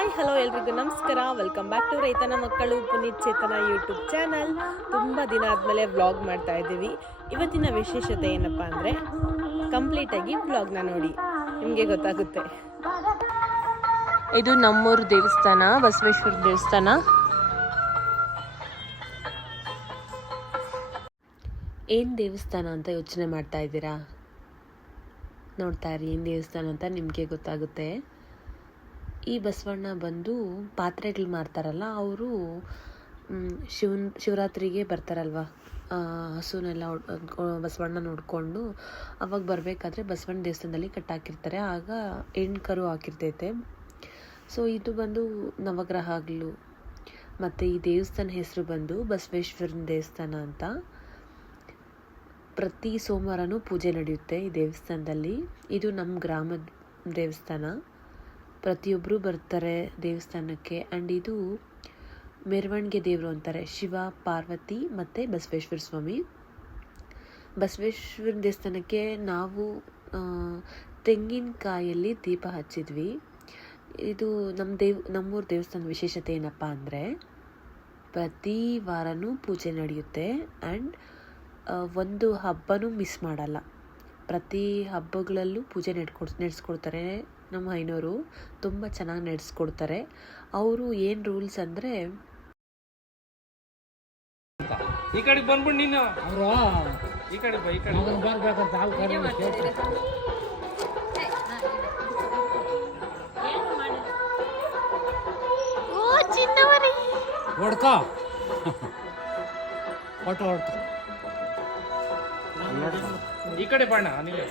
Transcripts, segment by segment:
Hi hello ಎಲ್ರಿಗೂ. ನಮಸ್ಕಾರ. Welcome back to ರೈತನ ಮಕ್ಕಳು ಪುನೀತ್ ಚೇತನ ಯೂಟ್ಯೂಬ್ ಚಾನಲ್ ತುಂಬ ದಿನ ಆದಮೇಲೆ ವ್ಲಾಗ್ ಮಾಡ್ತಾ ಇದ್ದೀವಿ. ಇವತ್ತಿನ ವಿಶೇಷತೆ ಏನಪ್ಪ ಅಂದರೆ ಕಂಪ್ಲೀಟಾಗಿ ವ್ಲಾಗ್ನ ನೋಡಿ. ನಿಮಗೆ ಗೊತ್ತಾಗುತ್ತೆ. ಇದು ನಮ್ಮೂರು ದೇವಸ್ಥಾನ, ಬಸವೇಶ್ವರ ದೇವಸ್ಥಾನ. ಏನು ದೇವಸ್ಥಾನ ಅಂತ ಯೋಚನೆ ಮಾಡ್ತಾ ಇದ್ದೀರಾ? ನೋಡ್ತಾ ಇರಿ, ಏನು ದೇವಸ್ಥಾನ ಅಂತ ನಿಮಗೆ ಗೊತ್ತಾಗುತ್ತೆ. ಈ ಬಸವಣ್ಣ ಬಂದು ಪಾತ್ರೆಗಳು ಮಾರ್ತಾರಲ್ಲ, ಅವರು ಶಿವನ್, ಶಿವರಾತ್ರಿಗೆ ಬರ್ತಾರಲ್ವ? ಹಸುನೆಲ್ಲ ಬಸವಣ್ಣ ನೋಡಿಕೊಂಡು ಅವಾಗ ಬರಬೇಕಾದ್ರೆ ಬಸವಣ್ಣ ದೇವಸ್ಥಾನದಲ್ಲಿ ಕಟ್ಟಾಕಿರ್ತಾರೆ. ಆಗ ಹೆಣ್ಣು ಕರು ಹಾಕಿರ್ತೈತೆ. ಸೊ ಇದು ಬಂದು ನವಗ್ರಹಗಳು ಮತ್ತು ಈ ದೇವಸ್ಥಾನ ಹೆಸರು ಬಂದು ಬಸವೇಶ್ವರನ ದೇವಸ್ಥಾನ ಅಂತ. ಪ್ರತಿ ಸೋಮವಾರನೂ ಪೂಜೆ ನಡೆಯುತ್ತೆ ಈ ದೇವಸ್ಥಾನದಲ್ಲಿ. ಇದು ನಮ್ಮ ಗ್ರಾಮದ ದೇವಸ್ಥಾನ. ಪ್ರತಿಯೊಬ್ಬರು ಬರ್ತಾರೆ ದೇವಸ್ಥಾನಕ್ಕೆ. ಆ್ಯಂಡ್ ಇದು ಮೆರವಣಿಗೆ ದೇವರು ಅಂತಾರೆ. ಶಿವ, ಪಾರ್ವತಿ ಮತ್ತು ಬಸವೇಶ್ವರ ಸ್ವಾಮಿ. ಬಸವೇಶ್ವರ ದೇವಸ್ಥಾನಕ್ಕೆ ನಾವು ತೆಂಗಿನಕಾಯಲ್ಲಿ ದೀಪ ಹಚ್ಚಿದ್ವಿ. ಇದು ನಮ್ಮ ದೇವ್, ನಮ್ಮೂರ ದೇವಸ್ಥಾನದ ವಿಶೇಷತೆ ಏನಪ್ಪ ಅಂದರೆ, ಪ್ರತಿ ವಾರವೂ ಪೂಜೆ ನಡೆಯುತ್ತೆ. ಆ್ಯಂಡ್ ಒಂದು ಹಬ್ಬನೂ ಮಿಸ್ ಮಾಡಲ್ಲ. ಪ್ರತಿ ಹಬ್ಬಗಳಲ್ಲೂ ಪೂಜೆ ನಡ್ಕೊಡ್ ನಡೆಸ್ಕೊಡ್ತಾರೆ ನಮ್ಮ ಹೈನವರು ತುಂಬ ಚೆನ್ನಾಗಿ ನಡೆಸ್ಕೊಡ್ತಾರೆ. ಅವರು ಏನು ರೂಲ್ಸ್ ಅಂದರೆ ಈ ಕಡೆ ಬಂದ್ಬಿಡು ನೀನು. ಅವರು? ಈ ಕಡೆ ಬಾ ಈ ಕಡೆ ಬರ್ಬೇಕಂತ ನಾವು ಓ ಚಿನ್ನವರಿ. ಹೊಡ್ಕೋ. ಫೋಟೋ ಹೊಡ್ಕೋ. ಈ ಕಡೆ ಬಾಣ ನೀನು.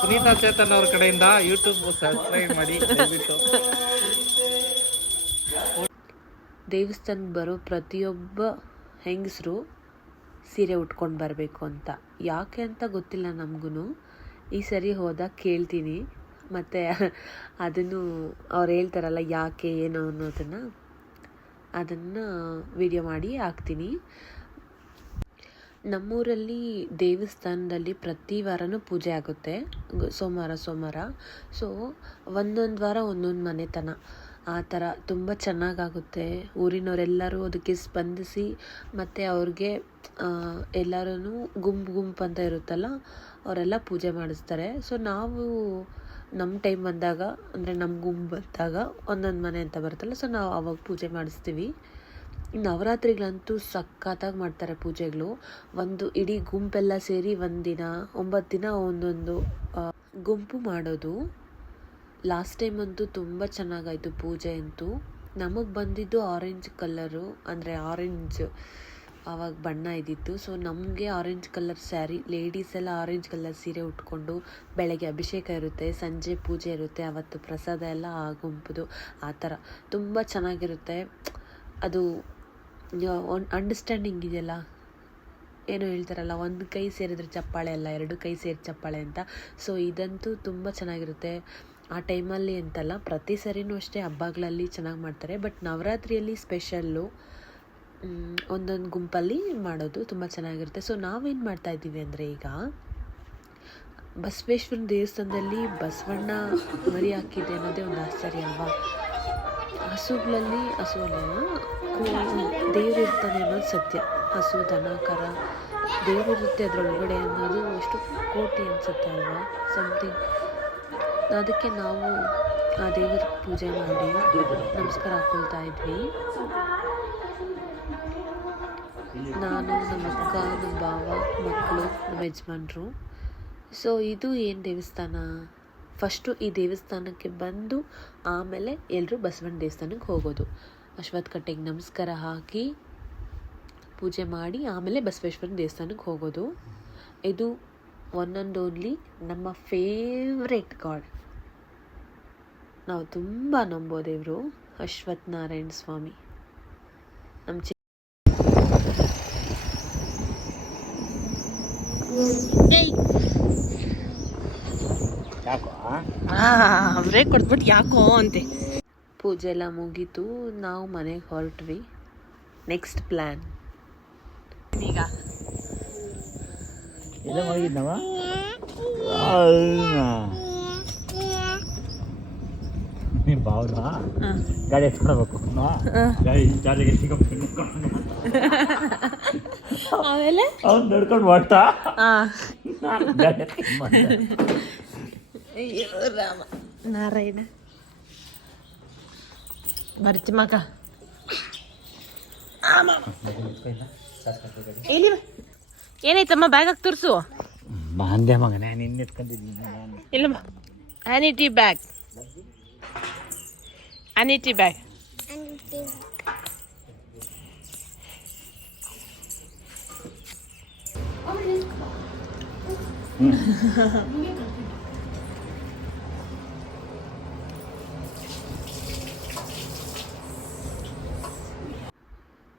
ಪುನೀತ ಚೇತನ್ ಅವ್ರ ಕಡೆಯಿಂದ ಯೂಟ್ಯೂಬ್ ಸಬ್ಸ್ಕ್ರೈಬ್ ಮಾಡಿ ದಯವಿಟ್ಟು. ದೇವಸ್ಥಾನಕ್ಕೆ ಬರೋ ಪ್ರತಿಯೊಬ್ಬ ಹೆಂಗಸರು ಸೀರೆ ಉಟ್ಕೊಂಡು ಬರಬೇಕು ಅಂತ. ಯಾಕೆ ಅಂತ ಗೊತ್ತಿಲ್ಲ ನಮಗೂ ಈ ಸರಿ ಹೋದಾಗ ಕೇಳ್ತೀನಿ. ಮತ್ತು ಅದನ್ನು ಅವ್ರು ಹೇಳ್ತಾರಲ್ಲ ಯಾಕೆ ಏನು ಅನ್ನೋದನ್ನು ಅದನ್ನು ವಿಡಿಯೋ ಮಾಡಿ ಹಾಕ್ತೀನಿ. ನಮ್ಮೂರಲ್ಲಿ ದೇವಸ್ಥಾನದಲ್ಲಿ ಪ್ರತಿ ವಾರವೂ ಪೂಜೆ ಆಗುತ್ತೆ. ಸೋಮವಾರ ಸೋಮವಾರ. ಸೊ ಒಂದೊಂದು ವಾರ ಒಂದೊಂದು ಮನೆತನ. ಆ ಥರ ತುಂಬ ಚೆನ್ನಾಗಾಗುತ್ತೆ. ಊರಿನವರೆಲ್ಲರೂ ಅದಕ್ಕೆ ಸ್ಪಂದಿಸಿ, ಮತ್ತು ಅವ್ರಿಗೆ ಎಲ್ಲರೂ ಗುಂಪು ಗುಂಪು ಅಂತ ಇರುತ್ತಲ್ಲ, ಅವರೆಲ್ಲ ಪೂಜೆ ಮಾಡಿಸ್ತಾರೆ. ಸೊ ನಾವು ನಮ್ಮ ಟೈಮ್ ಬಂದಾಗ, ಅಂದರೆ ನಮ್ಮ ಗುಂಪು ಬಂದಾಗ ಒಂದೊಂದು ಮನೆ ಅಂತ ಬರುತ್ತಲ್ಲ ಸೊ ನಾವು ಅವಾಗ ಪೂಜೆ ಮಾಡಿಸ್ತೀವಿ. ನವರಾತ್ರಿಗಳಂತೂ ಸಖತ್ತಾಗಿ ಮಾಡ್ತಾರೆ ಪೂಜೆಗಳು. ಒಂದು ಇಡೀ ಗುಂಪೆಲ್ಲ ಸೇರಿ ಒಂದಿನ, ಒಂಬತ್ತು ದಿನ ಒಂದೊಂದು ಗುಂಪು ಮಾಡೋದು. ಲಾಸ್ಟ್ ಟೈಮ್ ಅಂತೂ ತುಂಬ ಚೆನ್ನಾಗಾಯಿತು ಪೂಜೆ ಅಂತೂ. ನಮಗೆ ಬಂದಿದ್ದು ಆರೆಂಜ್ ಕಲ್ಲರು ಅಂದರೆ ಆರೆಂಜ್ ಆವಾಗ ಬಣ್ಣ ಇದ್ದಿತ್ತು. ಸೊ, ನಮಗೆ ಆರೆಂಜ್ ಕಲರ್ ಸ್ಯಾರಿ, ಲೇಡೀಸ್ ಎಲ್ಲ ಆರೆಂಜ್ ಕಲರ್ ಸೀರೆ ಉಟ್ಕೊಂಡು ಬೆಳಗ್ಗೆ ಅಭಿಷೇಕ ಇರುತ್ತೆ, ಸಂಜೆ ಪೂಜೆ ಇರುತ್ತೆ, ಅವತ್ತು ಪ್ರಸಾದ ಎಲ್ಲ ಆ ಗುಂಪುದು, ಆ ಥರ. ತುಂಬ ಚೆನ್ನಾಗಿರುತ್ತೆ. ಅದು ಅಂಡರ್ಸ್ಟ್ಯಾಂಡಿಂಗ್ ಇದೆಯಲ್ಲ? ಏನೋ ಹೇಳ್ತಾರಲ್ಲ, ಒಂದು ಕೈ ಸೇರಿದ್ರೆ ಚಪ್ಪಾಳೆ ಅಲ್ಲ, ಎರಡು ಕೈ ಸೇರಿ ಚಪ್ಪಾಳೆ ಅಂತ. ಸೊ ಇದಂತೂ ತುಂಬ ಚೆನ್ನಾಗಿರುತ್ತೆ. ಆ ಟೈಮಲ್ಲಿ ಅಂತಲ್ಲ, ಪ್ರತಿ ಸರಿನೂ ಅಷ್ಟೇ ಹಬ್ಬಗಳಲ್ಲಿ ಚೆನ್ನಾಗಿ ಮಾಡ್ತಾರೆ. ಬಟ್ ನವರಾತ್ರಿಯಲ್ಲಿ ಸ್ಪೆಷಲ್ಲು ಒಂದೊಂದು ಗುಂಪಲ್ಲಿ ಮಾಡೋದು ತುಂಬ ಚೆನ್ನಾಗಿರುತ್ತೆ. ಸೊ ನಾವೇನು ಮಾಡ್ತಾ ಇದ್ದೀವಿ ಅಂದರೆ ಈಗ ಬಸವೇಶ್ವರನ ದೇವಸ್ಥಾನದಲ್ಲಿ ಬಸವಣ್ಣ ಮರಿ ಹಾಕಿದೆ ಅನ್ನೋದೇ ಒಂದು ಆಶ್ಚರ್ಯ ಅಲ್ವಾ? ಹಸುಗಳಲ್ಲಿ ಹಸು ದೇವ್ರು ಇರ್ತಾನೆ ಅನ್ನೋದು ಸತ್ಯ. ಹಸು, ದನ, ಕರ. ದೇವರಿರುತ್ತೆ ಅದರೊಳಗಡೆ ಅನ್ನೋದು ಎಷ್ಟು ಕೋಟಿ ಅನಿಸುತ್ತೆ ಅಲ್ವಾ? ಸಮಥಿಂಗ್ ಅದಕ್ಕೆ ನಾವು ಆ ದೇವರ ಪೂಜೆ ಮಾಡಿ ನಮಸ್ಕಾರ ಹಾಕೊಳ್ತಾ ಇದ್ವಿ. ನಾನು, ನಮ್ಮ ಅಕ್ಕ, ನಮ್ಮ ಭಾವ, ಮಕ್ಕಳು, ನಮ್ಮ ಯಜಮಾನ್ರು. ಸೊ ಇದು ಏನು ದೇವಸ್ಥಾನ? ಫಸ್ಟು ಈ ದೇವಸ್ಥಾನಕ್ಕೆ ಬಂದು ಆಮೇಲೆ ಎಲ್ಲರೂ ಬಸವಣ್ಣ ದೇವಸ್ಥಾನಕ್ಕೆ ಹೋಗೋದು. ಅಶ್ವತ್ಥ ಕಟ್ಟೆಗೆ ನಮಸ್ಕಾರ ಹಾಕಿ ಪೂಜೆ ಮಾಡಿ ಆಮೇಲೆ ಬಸವೇಶ್ವರನ ದೇವಸ್ಥಾನಕ್ಕೆ ಹೋಗೋದು. ಇದು ಒನ್ ಆ್ಯಂಡ್ ಓನ್ಲಿ ನಮ್ಮ ಫೇವ್ರೆಟ್ ಗಾಡ್ ನಾವು ತುಂಬ ನಂಬೋ ದೇವರು ಅಶ್ವಥ್ ನಾರಾಯಣ ಸ್ವಾಮಿ. ನಮ್ಮ ಚಿ ಯಾಕೋ ಬ್ರೇಕ್ ಕೊಟ್ಬಿಟ್ಟು ಯಾಕೋ ಅಂತೆ. ಪೂಜೆ ಎಲ್ಲ ಮುಗೀತು ನಾವು ಮನೆಗೆ ಹೊರಟ್ವಿ. ನೆಕ್ಸ್ಟ್ ಪ್ಲ್ಯಾನ್ ಈಗ. ಮಲಗಿದ್ನವ ಅವನು ಗಾಡಿ ಎತ್ಕೊಳ್ಬೇಕು ಗಾಡಿ ಆಮೇಲೆ? ಅವ್ನು ನಡ್ಕೊಂಡು ಮಾಡ್ತಾ ಗಾಡಿ ರಾಮ. ನಾರಾಯಣ. ಬರ್ತಿ ಮಗ ಇಲ್ಲಿ ಬಾ. ಏನಾಯ್ತಮ್ಮ ಬ್ಯಾಗ್ ಹಾಕಿ ತೋರಿಸು ಬಾಂದೆ ಮಗನೇ ನಿನ್ನ ಎತ್ಕೊಂಡಿದ್ದೀನಿ ನಾನು ಇಲ್ಲ ಆನಿಟಿ ಬ್ಯಾಗ್ ಆನಿಟಿ ಬ್ಯಾಗ್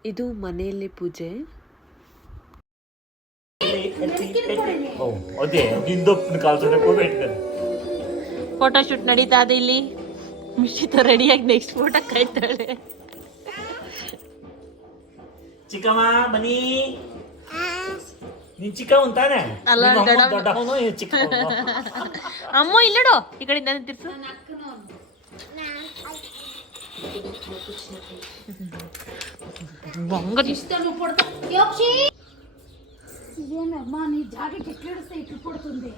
ಇದು ಮನೆಯಲ್ಲಿ ಪೂಜೆ. ಫೋಟೋ ಶೂಟ್ ನಡೀತಾ ಇದೆ ಇಲ್ಲಿ. ಮಿಶಿತ ರೆಡಿಯಾಗಿ ನೆಕ್ಸ್ಟ್ ಫೋಟೋ ಕಾಯ್ತಾಳೆ ಚಿಕ್ಕಮ್ಮ ಬನ್ನಿ ನೀನ್ ಚಿಕ್ಕವನ್ ತಾನೆ? ಅಲ್ಲ, ನಿಮ್ಮ ಅಮ್ಮ ಇಲ್ಲಡೋ ದೊಡ್ಡವನು ಕಡೆ ಚಿಕ್ಕವನು ಅಮ್ಮ ಇಲ್ಲಡು? ಈ ಕಡೆಯಿಂದ ತಿರ್ಸು? బొంగ తీస్తాను ఏమమ్మా నీ జాకెట్ ఎట్లేస్తే ఇట్లు పడుతుంది?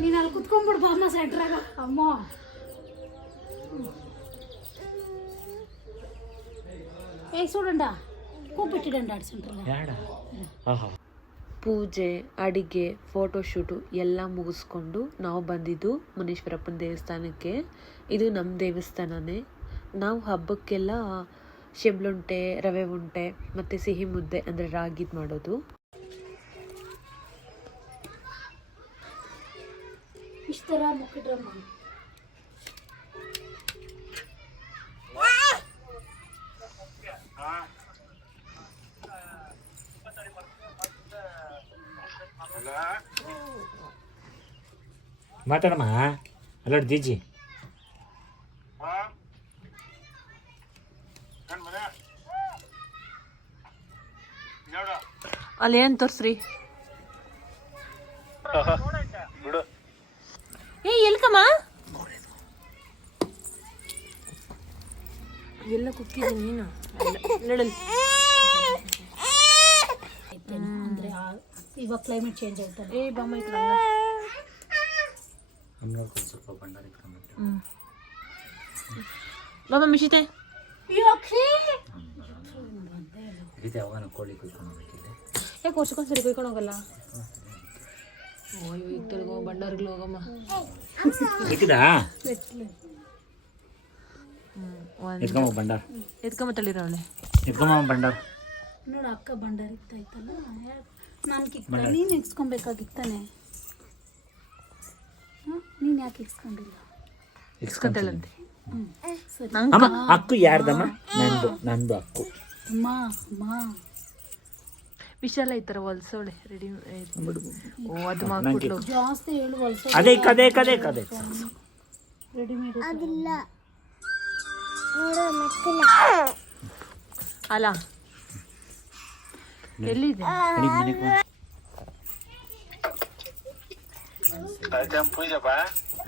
నేను అలా కుత్తుకొని పడుతున్నా సెంటర్గా అమ్మో! ఏ చూడండి. కూపెట్టిడండి ఆడు సెంటర్గా ಪೂಜೆ ಅಡಿಗೆ ಫೋಟೋಶೂಟು ಎಲ್ಲ ಮುಗಿಸ್ಕೊಂಡು ನಾವು ಬಂದಿದ್ದು ಮುನೀಶ್ವರಪ್ಪನ ದೇವಸ್ಥಾನಕ್ಕೆ. ಇದು ನಮ್ಮ ದೇವಸ್ಥಾನನೇ. ನಾವು ಹಬ್ಬಕ್ಕೆಲ್ಲ ಶೆಬ್ಳುಂಟೆ ರವೆ ಉಂಟೆ ಮತ್ತು ಸಿಹಿ ಮುದ್ದೆ ಅಂದರೆ ರಾಗಿದ್ ಮಾಡೋದು. ಇಷ್ಟರ ಮಾತಾಡಮ್ಮ. ಅಲ್ಲ ದೀಜಿ ಅಲ್ಲಿ ಏನು ತೋರಿಸ್ರಿ? ಏ ಎಲ್ಕಮ್ಮ? ಎಲ್ಲ ಕುಕ್ಕಿದ್ದೀನಿ ನೀನು. ನಡಲಿ ಅಂದ್ರೆ ಇವಾಗ ಕ್ಲೈಮೇಟ್ ಚೇಂಜ್ ಆಗ್ತದೆ. ಏ ಬಾಮ ಇತ್ತು ಸ್ವಲ್ಪ ಬಂಡಾರ ಇಟ್ಕೊಂಡ್ಬಿಟ್ಟು ಹ್ಞೂ ಬಾಮ ಮಿಶಿತೆ ಇದೆ ಅವನ ಕೋಳಿ ಕುಯ್ಕೊಂಡು ಹೋಗ್ಬೇಕಿದೆ. ಯಾಕೆ ವರ್ಷಕ್ಕೊಂದು ಸರಿ ಕೊಯ್ಕೊಂಡು ಹೋಗಲ್ಲ? ಓಯ್ ಈಗ ತೊಳಗೋ ಬಂಡವ್ರಿಗೆ ಹೋಗಮ್ಮ. ಸಿಕ್ಕಿದಾ ಎತ್ಕೊಂಬ ಬಂಡಾರ ಎತ್ಕೊಂಬ ಎತ್ಕೊಂಬ ಬಂಡಾರ ನೋಡು ಅಕ್ಕ ಬಂಡಾರ ಇತ್ತಾಯ್ತಲ್ಲ ನಾನು ಕಿಕ್ಕ ನೀನು ಇಕ್ಸ್ಕೊಬೇಕಾಗಿತ್ತಾನೆ ನೀನು ಯಾಕೆ ಎಕ್ಸ್ಕೊಂಡಿಲ್ಲ ಇಸ್ಕೊಂತಳಂತೆ ಹ್ಞೂ ಸರಿ. ಅಮ್ಮ ಅಕ್ಕು ಯಾರ್ದಮ್ಮ? ನಂದು ನಂದು ಹಕ್ಕು ಅಮ್ಮ ಅಮ್ಮ. ವಿಶಾಲ ಈ ಥರ ಹೊಲ್ಸೋಳೆ ರೆಡಿ ಓ ಅದು ಮಾಡ್ಬಿಟ್ಲು ಜಾಸ್ತಿ ಹೇಳು ಹೊಲ್ಸೋಳೆ. ಅದೇ ಕದೇ ಕದೇ ಕದೇ. ರೆಡಿಮೇಡ್ ಅದಿಲ್ಲ. ಅಲ್ಲ ಎಲ್ಲಿದೆ.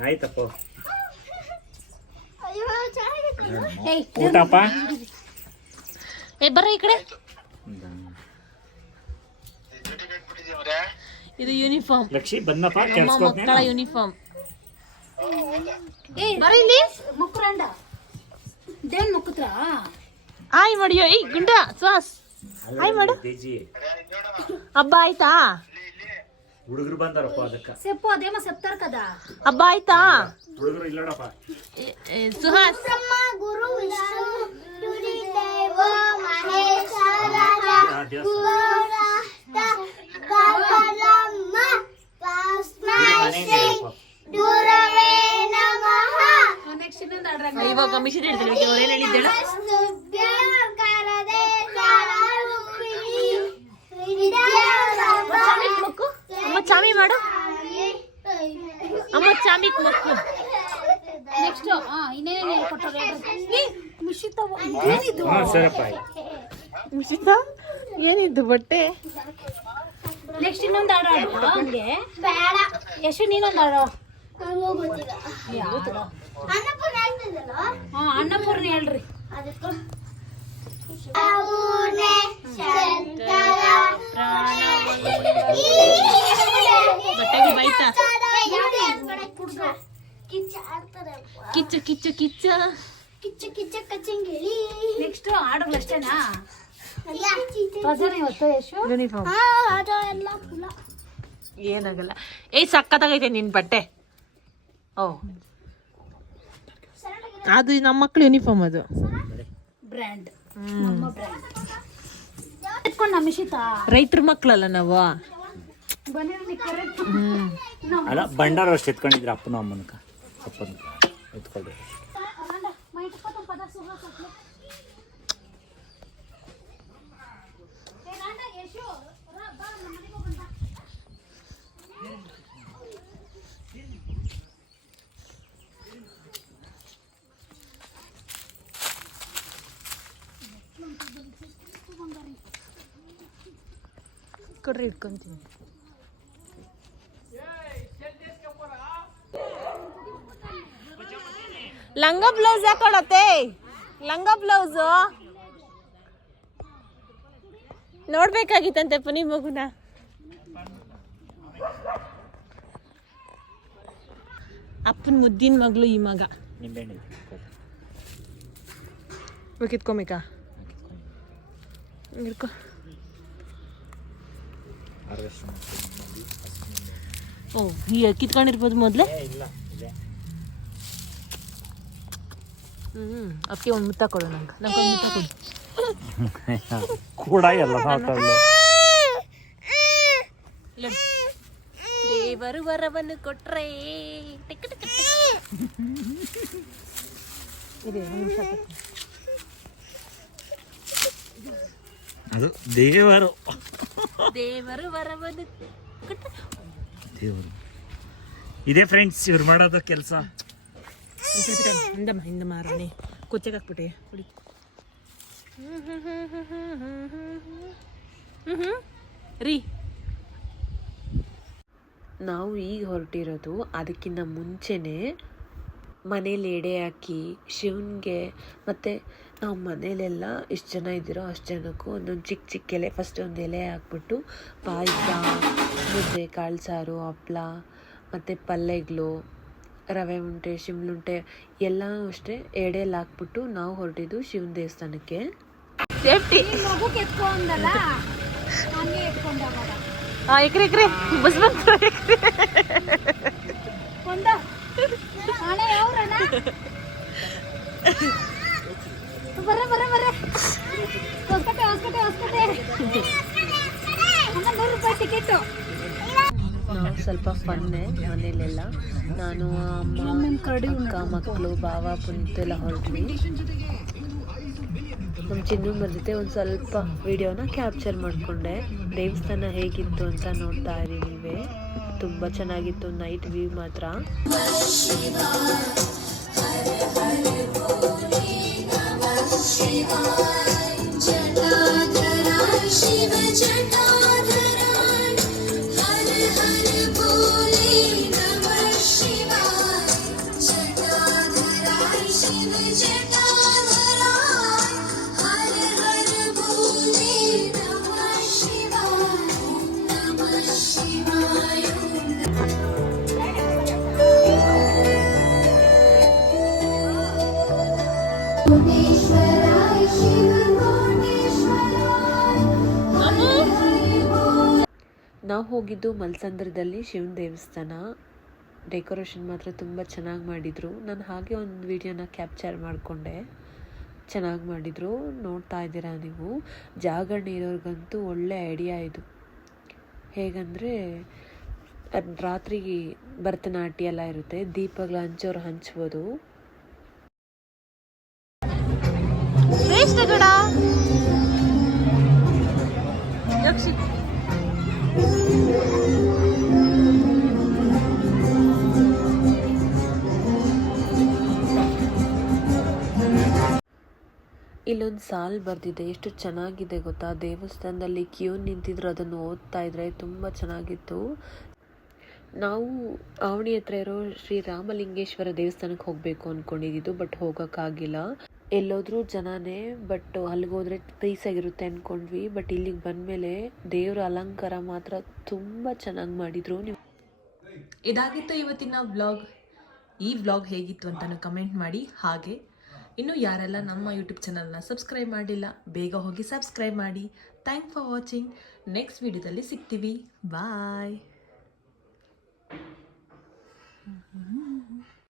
ಆಯ್ತಪ್ಪ. ಊಟಪ್ಪ? ಏ ಬರ್ರಿ ಈ ಕಡೆ. ಇದು ಯೂನಿಫಾರ್ಮ್. ಲಕ್ಷಿ ಬಂದಪ್ಪ ಮಕ್ಕಳ? ಯೂನಿಫಾರ್ಮ್. ಏಯ್ ಬರ ಇಲ್ಲಿ. ಮುಕ್ರಂಡ ದೇನ್ ಮುಕ್ಕುತ್ರಾ? ಆಯ್ ಮಾಡಿಯೋ ಏಯ್ ಗುಂಡ ಸುಹಾಸ್ ಹಾಯ್ ಮಾಡು. ಹಬ್ಬ ಆಯ್ತಾ? ಹುಡುಗರು ಬಂದಾರಪ್ಪ ಅದಕ್ಕ. ಸೆಪ್ಪು ಅದೇಮ ಸೆಪ್ತಾರ ಕದ ಹಬ್ಬ ಆಯ್ತಾ? ಹುಡುಗರು ಇಲ್ಲಡಪ್ಪ. ಸುಹಾಸ್. ಗುರು ಇವಾಗ ಮಿಷಿನ್ ಹೇಳ್ತೀನಿ. ಅವ್ರೇನು ಹೇಳಿದ್ದೇಳ? ಮಕ್ಕು ಅಮ್ಮ ಚಾಮಿ ಮಾಡು. ಅಮ್ಮ ಚಾಮಿ ಮಕ್ಕು ನೆಕ್ಸ್ಟ್ ಹಾ ಇನ್ನೇನೇನು ಹೇಳ್ಕೊಟ್ಟಾರೆ ಮುಷಿತ ಏನಿದು ಸರಪ್ಪ. ಮಿಷಿತ ಏನಿದ್ದು ಬಟ್ಟೆ? ನೆಕ್ಸ್ಟ್ ಇನ್ನೊಂದು ಆಡ ಆಡುವ ಹಂಗೆ. ಬೇಡ. ಯಶು ನೀನೊಂದು ಆಡೋ ಹಾ ಅನ್ನಪೂರ್ಣ ಹೇಳ್ರಿ. ಅದಕ್ಕೆ ಬಟ್ಟೆಗೆ ಬೈತಾ? ಕಿಚ್ಚ ಕಿಚ್ಚ ಕಿಚ್ಚು. ಕಿಚ್ಚು ಕಿಚ್ಚ ಕಿಚ್ಚ ಕಿಚ್ಚ ಕಚ್ಚಂಗಿಳಿ. ನೆಕ್ಸ್ಟ್ ಹಾಡುಗಳು ಅಷ್ಟೇನಾ? ಏನಾಗಲ್ಲ. ಏ ಸಕ್ಕತ್ತಾಗೈತೆ ನಿನ್ ಬಟ್ಟೆ. ಓ. ಅದು ನಮ್ಮ ಮಕ್ಳು ಯೂನಿಫಾರ್ಮ್ ಅದು. ಬ್ರ್ಯಾಂಡ್. ಎತ್ಕೊಂಡ್ ನಮಿಷಿತಾ ರೈತರ ಮಕ್ಕಳಲ್ಲ ನಾವು? ಅಲ್ಲ ಬಂಡಾರ ಅಷ್ಟು ಎತ್ಕೊಂಡಿದ್ರು ಅಪ್ಪನ ಅಮ್ಮನಕ ಅಪ್ಪನ ಎತ್ಕೊಳ್ರಿ. ಕೊಡ್ರಿ ಇಟ್ಕೊಂತೀನಿ. ಲಂಗ ಬ್ಲೌಸ್ ಹಾಕೊಳತ್ತೆ ಲಂಗ ಬ್ಲೌಸ್? ನೋಡ್ಬೇಕಾಗಿತ್ತಂತೆ ಪುನಿ ಮಗುನ. ಅಪ್ಪನ ಮುದ್ದಿನ ಮಗಳು ಈ ಮಗ. ಬೇಕಿತ್ಕೊಬೇಕಾ ಇಟ್ಕೊ ಓ ಈ ಕಿತ್ಕೊಂಡಿರ್ಬೋದು ಮೊದಲೇ? ಏ ಇಲ್ಲ ಇದೆ. ಹ್ಞೂ ಅದಕ್ಕೆ ಒಂದು ಮುತ್ತ ಕೊಡು ನಂಗೆ. ನಂಗೆ ಒಂದು ಮುತ್ತ ಕೊಡು. ಕೂಡ ಎಲ್ಲ ದೇವರು ವರವನ್ನು ಕೊಟ್ರೆ. ಅದು ದೇವರು. ದೇವರು ವರವನ್ನು ದೇವರು. ಇದೇ ಫ್ರೆಂಡ್ಸ್ ಇವ್ರು ಮಾಡೋದು ಕೆಲಸ. ಹಿಂದಮ್ಮ ಹಿಂದ ಮಾರಣಿ ಕುಚ್ಚಕ್ಕೆ ಹಾಕ್ಬಿಟ್ಟೆ. ಕುಡಿ. ರೀ. ನಾವು ಈಗ ಹೊರಟಿರೋದು ಅದಕ್ಕಿಂತ ಮುಂಚೆನೇ ಮನೇಲಿ ಎಡೆ ಹಾಕಿ ಶಿವನಿಗೆ ಮತ್ತು ನಾವು ಮನೇಲೆಲ್ಲ ಎಷ್ಟು ಜನ ಇದ್ದೀರೋ ಅಷ್ಟು ಜನಕ್ಕೂ ಒಂದೊಂದು ಚಿಕ್ಕ ಚಿಕ್ಕ ಎಲೆ ಫಸ್ಟ್ ಒಂದು ಎಲೆ ಹಾಕ್ಬಿಟ್ಟು ಪಾಯಸ ಮುದ್ದೆ ಕಾಳು ಸಾರು ಹಪ್ಳ ಮತ್ತು ಪಲ್ಯಗಳು ರವೆ ಉಂಟೆ ಶಿಮ್ಲುಂಟೆ ಎಲ್ಲ ಅಷ್ಟೇ ಎಡೆಯಲ್ಲಿ ಹಾಕ್ಬಿಟ್ಟು ನಾವು ಹೊರಟಿದ್ದು ಶಿವನ ದೇವಸ್ಥಾನಕ್ಕೆ. ಸೇಫ್ಟಿ. ಎಕ್ರೆ ಬಸ್ ಅಮ್ಮ, ನೂರು ರೂಪಾಯಿ ಟಿಕೆಟು ಸ್ವಲ್ಪ ಫನ್ನೇ ಮನೇಲೆಲ್ಲ. ನಾನು ಅಮ್ಮ, ಅಕ್ಕ ಮಕ್ಕಳು ಬಾವ ಪುನೀತ್ ಎಲ್ಲ ಹೊರಟ್ವಿ. ನಮ್ಮ ಚಿನ್ನಮ್ಮರ ಜೊತೆ ಒಂದು ಸ್ವಲ್ಪ ವಿಡಿಯೋನ ಕ್ಯಾಪ್ಚರ್ ಮಾಡಿಕೊಂಡೆ. ದೇವಸ್ಥಾನ ಹೇಗಿತ್ತು ಅಂತ ನೋಡ್ತಾ ಇರಿ ನೀವೇ ತುಂಬ ಚೆನ್ನಾಗಿತ್ತು ನೈಟ್ ವ್ಯೂ ಮಾತ್ರ. Shiva Jatadhara Shiva Jatadhara ನಾವು ಹೋಗಿದ್ದು ಮಲ್ಸಂದ್ರದಲ್ಲಿ ಶಿವನ ದೇವಸ್ಥಾನ. ಡೆಕೋರೇಷನ್ ಮಾತ್ರ ತುಂಬ ಚೆನ್ನಾಗಿ ಮಾಡಿದರು. ನಾನು ಹಾಗೆ ಒಂದು ವಿಡಿಯೋನ ಕ್ಯಾಪ್ಚರ್ ಮಾಡಿಕೊಂಡೆ. ಚೆನ್ನಾಗಿ ಮಾಡಿದರು. ನೋಡ್ತಾ ಇದ್ದೀರಾ ನೀವು? ಜಾಗರಣೆ ಇರೋರಿಗಂತೂ ಒಳ್ಳೆ ಐಡಿಯಾ ಇದು. ಹೇಗಂದರೆ ರಾತ್ರಿ ಭರತನಾಟ್ಯ ಎಲ್ಲ ಇರುತ್ತೆ. ದೀಪಗಳು ಹಂಚೋರು ಹಂಚ್ಬೋದು. ಇಲ್ಲೊಂದು ಸಾಲ್ ಬರ್ದಿದೆ, ಎಷ್ಟು ಚೆನ್ನಾಗಿದೆ ಗೊತ್ತಾ? ದೇವಸ್ಥಾನದಲ್ಲಿ ಕ್ಯೂ ನಿಂತಿದ್ರು, ಅದನ್ನು ಓದ್ತಾ ಇದ್ರೆ ತುಂಬ ಚೆನ್ನಾಗಿತ್ತು. ನಾವು ಅವಣಿ ಹತ್ರ ಇರೋ ಶ್ರೀ ರಾಮಲಿಂಗೇಶ್ವರ ದೇವಸ್ಥಾನಕ್ಕೆ ಹೋಗಬೇಕು ಅಂದ್ಕೊಂಡಿದ್ದು ಬಟ್ ಹೋಗೋಕ್ಕಾಗಿಲ್ಲ. ಎಲ್ಲೋದ್ರೂ ಜನನೇ ಬಟ್ ಅಲ್ಲಿಗೆ ಹೋದ್ರೆ ಪೀಸ್ ಆಗಿರುತ್ತೆ ಅಂದ್ಕೊಂಡ್ವಿ ಬಟ್ ಇಲ್ಲಿಗೆ ಬಂದಮೇಲೆ ದೇವರ ಅಲಂಕಾರ ಮಾತ್ರ ತುಂಬ ಚೆನ್ನಾಗಿ ಮಾಡಿದರು ನೀವು. ಇದಾಗಿತ್ತು ಇವತ್ತಿನ ವ್ಲಾಗ್ ಈ ವ್ಲಾಗ್ ಹೇಗಿತ್ತು ಅಂತ ಕಮೆಂಟ್ ಮಾಡಿ. ಹಾಗೆ, ಇನ್ನು ಯಾರೆಲ್ಲ ನಮ್ಮ ಯೂಟ್ಯೂಬ್ ಚಾನಲ್ನ ಸಬ್ಸ್ಕ್ರೈಬ್ ಮಾಡಿಲ್ಲ, ಬೇಗ ಹೋಗಿ ಸಬ್ಸ್ಕ್ರೈಬ್ ಮಾಡಿ. ಥ್ಯಾಂಕ್ ಫಾರ್ ವಾಚಿಂಗ್ ನೆಕ್ಸ್ಟ್ ವಿಡಿಯೋದಲ್ಲಿ ಸಿಗ್ತೀವಿ. ಬಾಯ್